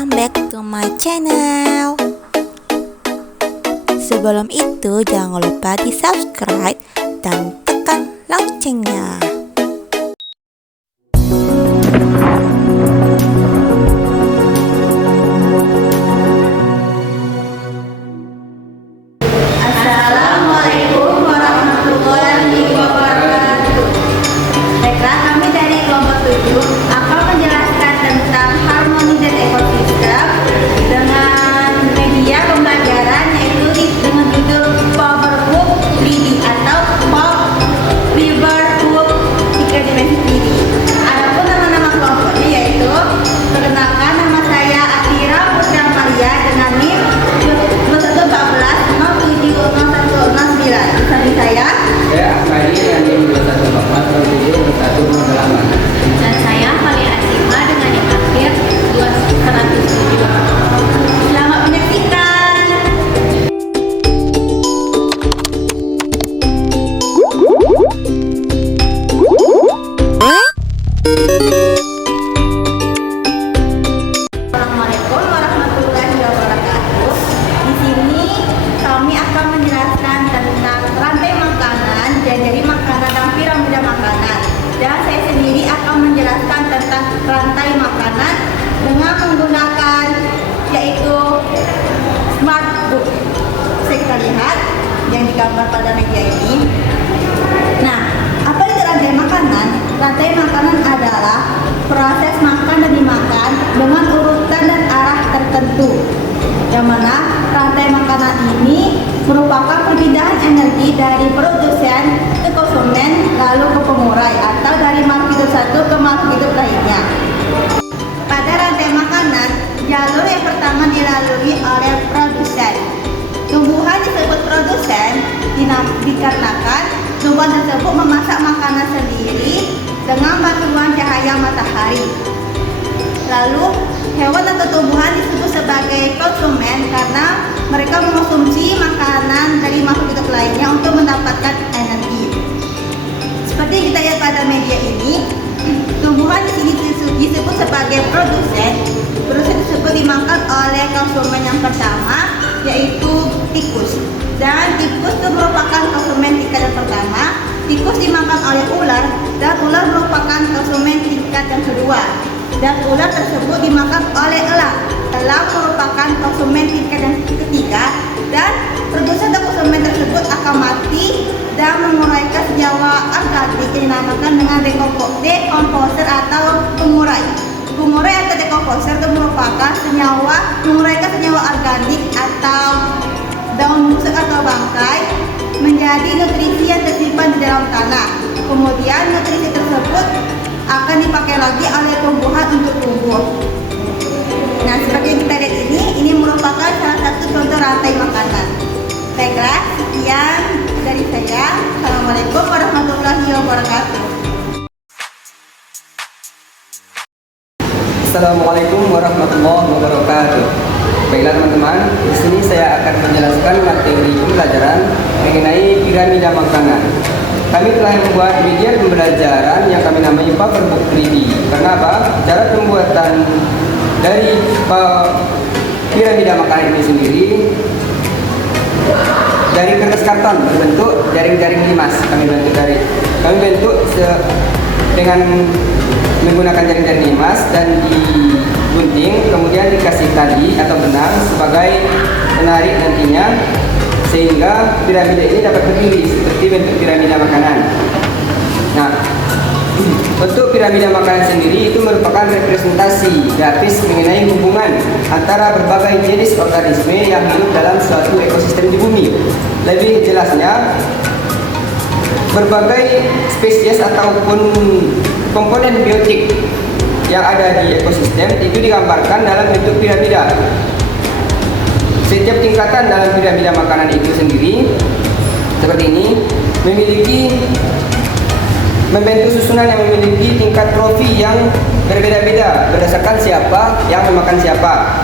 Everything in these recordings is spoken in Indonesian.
welcome back to my channel. Sebelum itu jangan lupa di subscribe dan tekan loncengnya. Assalamualaikum warahmatullahi wabarakatuh. Baiklah, kami dari kelompok 7 akan menjelaskan tentang harmoni dan ekosistem dengan media pembelajaran yaitu dengan judul Powerbook 3D atau Pop Powerbook 3 Dimensi 3D. Adapun nama-nama kelompoknya yaitu, perkenalkan, nama saya Atira Putra Maria dengan NIM 2114070109. Samping saya Asmari dengan NIM 2144070108. dan saya Falia Asima dengan yang akhir 2107. Selamat menyaksikan. Assalamualaikum warahmatullahi wabarakatuh. Di sini kami akan menjelaskan tentang rantai makanan, jadi makanan dan piramida makanan. Dan saya sendiri akan menjelaskan tentang rantai makanan dengan menggunakan yaitu smart book. Bisa kita lihat yang digambar pada media ini. Nah, apa itu rantai makanan? Rantai makanan adalah proses makan dan dimakan dengan urutan dan arah tertentu, yang mana rantai makanan ini merupakan perpindahan energi dari produsen ke konsumen lalu ke pengurai atau dari makhluk hidup satu ke makhluk hidup lainnya. Pada rantai makanan, jalur yang pertama dilalui oleh produsen. Tumbuhan disebut produsen dikarenakan tumbuhan tersebut memasak makanan sendiri dengan bantuan cahaya matahari. Lalu hewan atau tumbuhan disebut sebagai konsumen karena mereka mengonsumsi makanan dari makhluk hidup lainnya untuk mendapatkan energi. Seperti yang kita lihat pada media ini, tumbuhan di sini disebut sebagai produsen. Produsen tersebut dimakan oleh konsumen yang pertama, yaitu tikus. Dan tikus itu merupakan konsumen tingkat yang pertama. Tikus dimakan oleh ular, dan ular merupakan konsumen tingkat yang kedua. Dan ular tersebut dimakan oleh elang. Elang merupakan konsumen tingkat yang ketiga, dan produsen atau konsumen tersebut akan mati dan menguraikan senyawa organik yang dinamakan dengan dekomposer atau pengurai. Pengurai atau dekomposer itu merupakan menguraikan senyawa organik atau daun busuk atau bangkai menjadi nutrisi yang tersimpan di dalam tanah. Kemudian nutrisi tersebut akan dipakai lagi oleh tumbuhan untuk tumbuh. Nah, seperti yang kita lihat ini merupakan salah satu contoh rantai makanan. Baiklah, sekian dari saya. Assalamualaikum warahmatullahi wabarakatuh. Assalamualaikum warahmatullahi wabarakatuh. Baiklah teman-teman, di sini saya akan menjelaskan materi pembelajaran mengenai piramida makanan. Kami telah membuat media pembelajaran yang kami namai Powerbook 3D. Karena apa? Cara pembuatan dari piramida makanan ini sendiri dari kertas karton berbentuk jaring-jaring limas. Kami bentuk dengan menggunakan jaring-jaring limas dan digunting, kemudian dikasih tali atau benang sebagai penarik nantinya, sehingga piramida ini dapat berdiri seperti bentuk piramida makanan. Nah, bentuk piramida makanan sendiri itu merupakan representasi grafis mengenai hubungan antara berbagai jenis organisme yang hidup dalam suatu ekosistem di bumi. Lebih jelasnya, berbagai spesies ataupun komponen biotik yang ada di ekosistem itu digambarkan dalam bentuk piramida. Setiap tingkatan dalam piramida makanan itu sendiri seperti ini membentuk susunan yang memiliki tingkat trofi yang berbeda-beda berdasarkan siapa yang memakan siapa.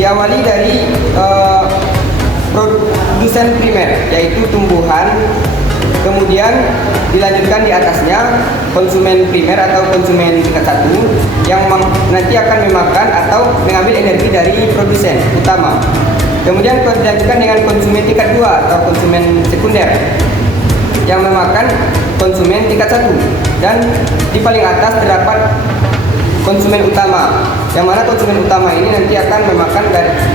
Diawali dari produsen primer, yaitu tumbuhan Kemudian dilanjutkan di atasnya konsumen primer atau konsumen tingkat 1 yang nanti akan memakan atau mengambil energi dari produsen utama. Kemudian dilanjutkan dengan konsumen tingkat 2 atau konsumen sekunder yang memakan konsumen tingkat 1. Dan di paling atas terdapat konsumen utama, yang mana konsumen utama ini nanti akan memakan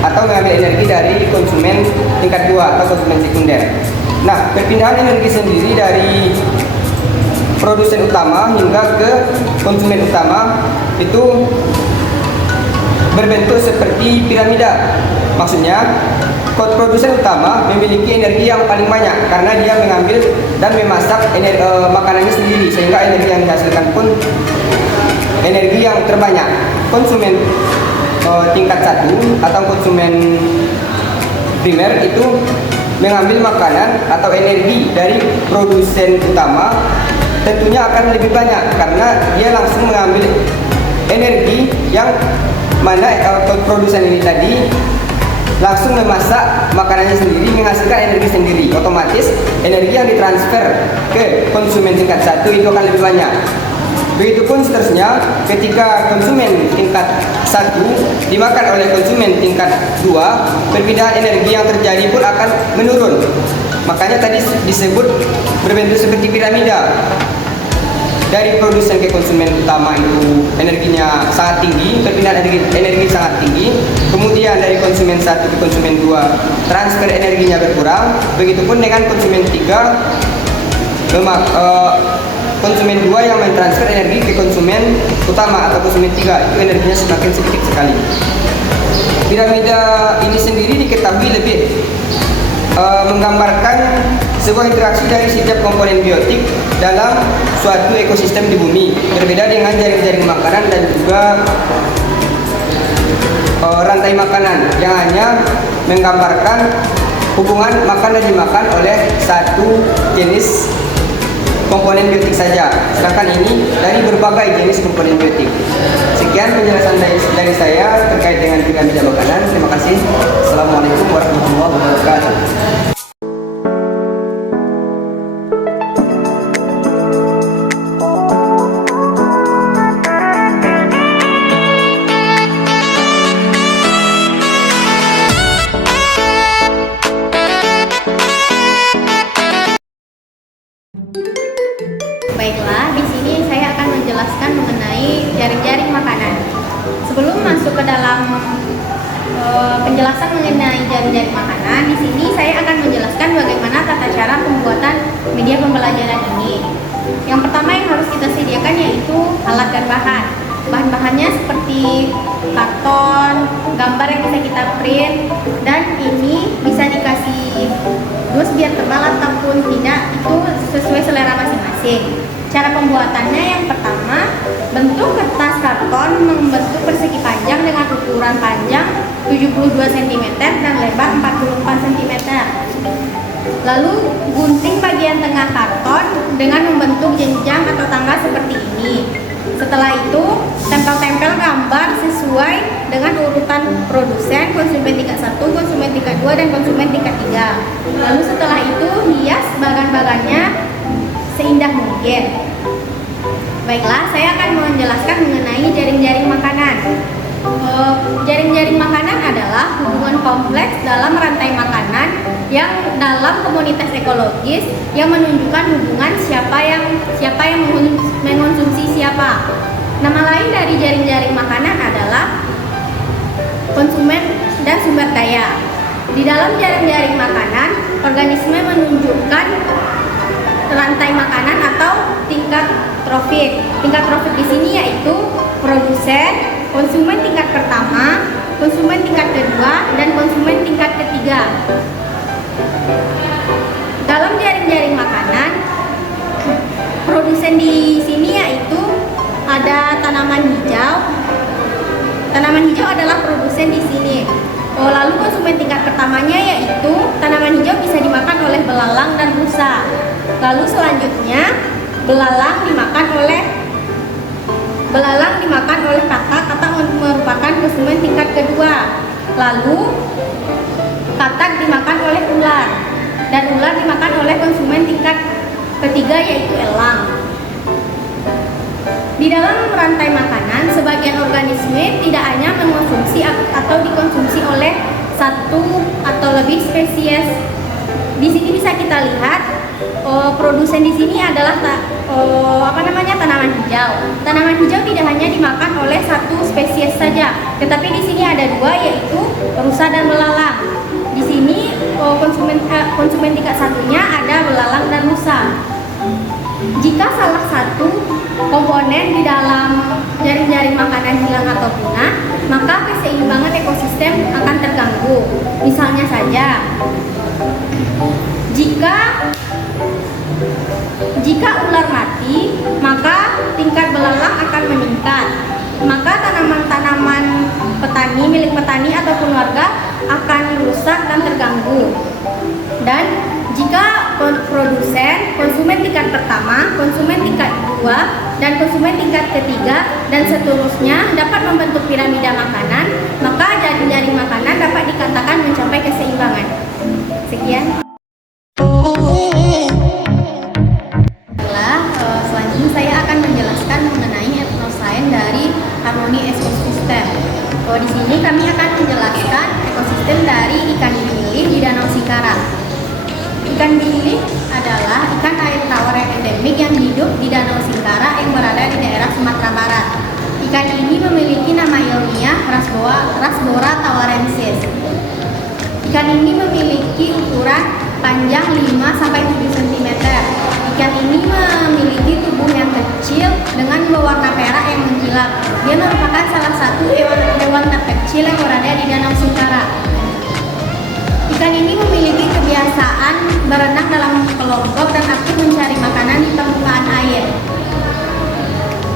atau mengambil energi dari konsumen tingkat 2 atau konsumen sekunder. Nah, perpindahan energi sendiri dari produsen utama hingga ke konsumen utama itu berbentuk seperti piramida. Maksudnya, produsen utama memiliki energi yang paling banyak karena dia mengambil dan memasak makanannya sendiri, sehingga energi yang dihasilkan pun energi yang terbanyak. Konsumen tingkat 1 atau konsumen primer itu mengambil makanan atau energi dari produsen utama, tentunya akan lebih banyak karena dia langsung mengambil energi yang mana produsen ini tadi langsung memasak makanannya sendiri, menghasilkan energi sendiri. Otomatis energi yang ditransfer ke konsumen tingkat 1 itu akan lebih banyak. Begitupun seterusnya, ketika konsumen tingkat 1 dimakan oleh konsumen tingkat 2, perpindahan energi yang terjadi pun akan menurun. Makanya tadi disebut berbentuk seperti piramida. Dari produsen ke konsumen utama itu energinya sangat tinggi, perpindahan energi sangat tinggi. Kemudian dari konsumen 1 ke konsumen 2, transfer energinya berkurang. Begitupun dengan konsumen 3, konsumen 2 yang mentransfer energi ke konsumen utama atau konsumen 3, itu energinya semakin sedikit sekali. Piramida ini sendiri diketahui lebih menggambarkan sebuah interaksi dari setiap komponen biotik dalam suatu ekosistem di bumi, berbeda dengan jaring-jaring makanan dan juga rantai makanan yang hanya menggambarkan hubungan makan dan dimakan oleh satu jenis komponen biotik saja, sedangkan ini dari berbagai jenis komponen biotik. Sekian penjelasan dari saya terkait dengan piramida makanan. Terima kasih. Assalamualaikum warahmatullahi wabarakatuh. Baiklah, di sini saya akan menjelaskan mengenai jaring-jaring makanan. Sebelum masuk ke dalam penjelasan mengenai jaring-jaring makanan, di sini saya akan menjelaskan bagaimana tata cara pembuatan media pembelajaran ini. Yang pertama yang harus kita sediakan yaitu alat dan bahan. Bahan-bahannya seperti karton, gambar yang bisa kita print, dan ini bisa dikasih dus biar tebal ataupun tidak, itu sesuai selera masing-masing. Cara pembuatannya yang pertama, bentuk kertas karton membentuk persegi panjang dengan ukuran panjang 72 cm dan lebar 44 cm. Lalu gunting bagian tengah karton dengan membentuk jenjang atau tangga seperti ini. Setelah itu, tempel-tempel gambar sesuai dengan urutan produsen, konsumen tingkat 1, konsumen tingkat 2, dan konsumen tingkat 3. Lalu setelah itu, hias bagan-bagannya seindah mungkin. Baiklah, saya akan menjelaskan mengenai jaring-jaring makanan. Jaring-jaring makanan adalah hubungan kompleks dalam rantai makanan yang dalam komunitas ekologis yang menunjukkan hubungan siapa yang mengonsumsi siapa. Nama lain dari jaring-jaring makanan adalah konsumen dan sumber daya. Di dalam jaring-jaring makanan, organisme menunjukkan rantai makanan atau tingkat trofik. Tingkat trofik di sini yaitu produsen, konsumen tingkat pertama, konsumen tingkat kedua, dan konsumen tingkat ketiga. Dalam jaring-jaring makanan, produsen di sini yaitu ada tanaman hijau. Tanaman hijau adalah produsen di sini. Lalu konsumen tingkat pertamanya yaitu tanaman hijau bisa dimakan oleh belalang dan rusa. Lalu selanjutnya belalang dimakan oleh katak merupakan konsumen tingkat kedua. Lalu katak dimakan oleh ular dan ular dimakan oleh konsumen tingkat ketiga yaitu elang. Di dalam rantai makanan, sebagian organisme tidak hanya mengonsumsi atau dikonsumsi oleh satu atau lebih spesies. Di sini bisa kita lihat produsen di sini adalah tanaman hijau. Tanaman hijau tidak hanya dimakan oleh satu spesies saja, tetapi di sini ada dua, yaitu rusa dan belalang. Di sini konsumen tingkat satunya ada belalang dan rusa. Jika salah satu komponen di dalam jaring-jaring makanan hilang atau punah, maka keseimbangan ekosistem akan terganggu. Misalnya saja, jika ular mati, maka tingkat belalang akan meningkat. Maka tanaman-tanaman petani milik petani ataupun warga akan rusak dan terganggu. Dan jika konsumen tingkat pertama, konsumen tingkat kedua, dan konsumen tingkat ketiga, dan seterusnya dapat membentuk piramida makanan, maka jaring-jaring makanan dapat dikatakan mencapai keseimbangan. Sekian. Selanjutnya saya akan menjelaskan mengenai etnosains dari harmoni ekosistem. Di sini kami akan menjelaskan ekosistem dari ikan bilik di Danau Singkara. Ikan bilik adalah ikan air tawar yang endemik yang hidup di Danau Singkara yang berada di daerah Sumatera Barat. Ikan ini memiliki nama ilmiah Rasbora tawarensis. Ikan ini memiliki ukuran panjang 5-7 cm. Ikan ini memiliki tubuh yang kecil dengan berwarna perak yang mengkilap. Dia merupakan salah satu hewan terkecil yang berada di Danau Singkara. Ikan ini memiliki kebiasaan berenang dalam kelompok dan aktif mencari makanan di permukaan air.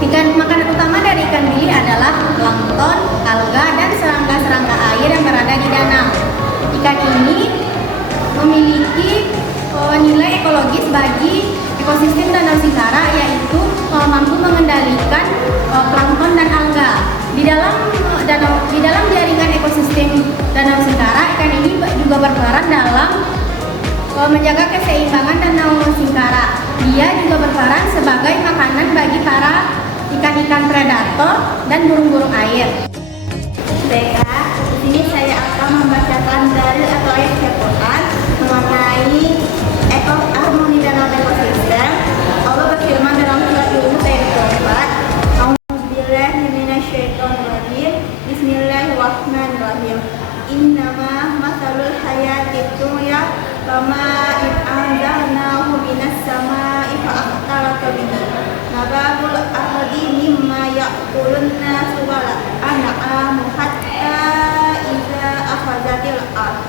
Makanan utama dari ikan bilik adalah plankton, alga, dan serangga-serangga air yang berada di danau. Ikan ini memiliki nilai ekologis bagi ekosistem Danau Singkara, yaitu mampu mengendalikan plankton dan alga. Di dalam jaringan ekosistem Danau Singkara, ikan ini juga berperan dalam menjaga keseimbangan Danau Singkara. Dia juga berperan sebagai makanan bagi para ikan-ikan predator dan burung-burung air. Baiklah, di sini saya akan membacakan dalil atau ayat Al-Quran mengenai harmoni dalam ekosistem. Allah berfirman dalam surat Yunus ayat 24, A'udzubillahi minasyaitonirrajim. Bismillahirrahmanirrahim. Innama masalul hayatid dunya kama in anzalnahu minas samaa'i fa'akhtalata bihi nabatul ardi mimma ya'kulun nasu wal an'amu hatta idza akhadhatil ard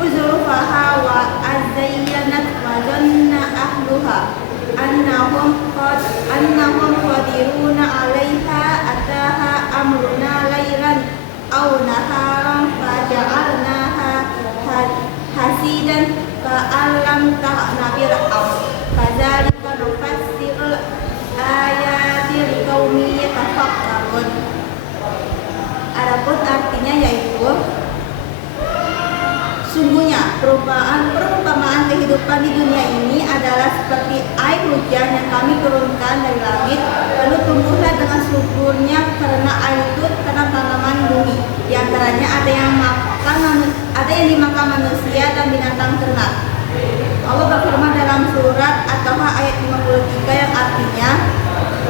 huzurfaha wa azayyanat wa dhanna ahluha annahum qadiruna 'alaiha ataha amruna laylan aw naharan faja'alnaha hasidan fa'alam ta'na bil ard fadzalika nufassirul ayati liqaumin yatafakkarun. Adapun artinya yaitu sungguhnya perumpamaan kehidupan di dunia ini adalah seperti air hujan yang kami turunkan dari langit, lalu tumbuhlah dengan suburnya karena air itu tanam tanaman bumi. Di antaranya ada yang dimakan manusia dan binatang ternak. Allah berfirman dalam surat At-Taha ayat 53 yang artinya,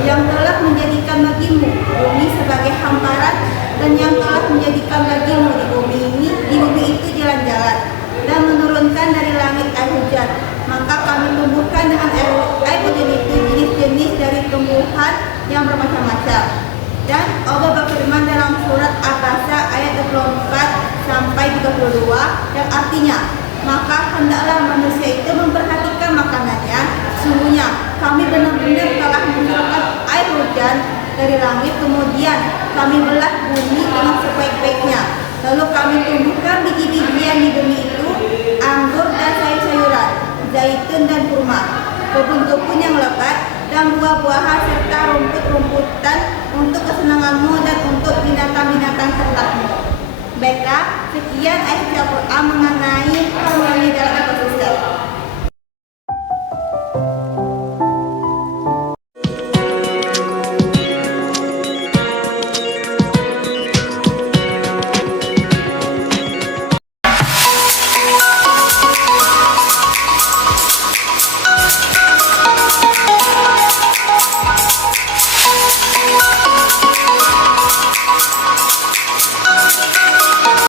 yang telah menjadikan bagimu bumi sebagai hamparan dan yang telah menjadikan bagimu di bumi itu jalan-jalan dan menurunkan dari langit air hujan, maka kami tumbuhkan dengan air hujan itu jenis-jenis dari tumbuhan yang bermacam-macam. Dan Allah berfirman dalam surat Al-Baqarah ayat 24 sampai 32 yang artinya, maka hendaklah manusia itu memperhatikan makanannya. Sungguhnya kami benar-benar telah menurunkan air hujan dari langit, kemudian kami belah bumi dengan sebaik-baiknya. Lalu kami tumbuhkan biji-bijian di bumi itu, anggur dan sayur-sayuran, zaitun dan kurma, kebun-kebun yang lebat dan buah-buahan serta rumput-rumputan untuk kesenanganmu dan untuk binatang-binatang ternakmu. Baiklah, sekian ayat Al-Quran mengenai harmoni dalam ekosistem.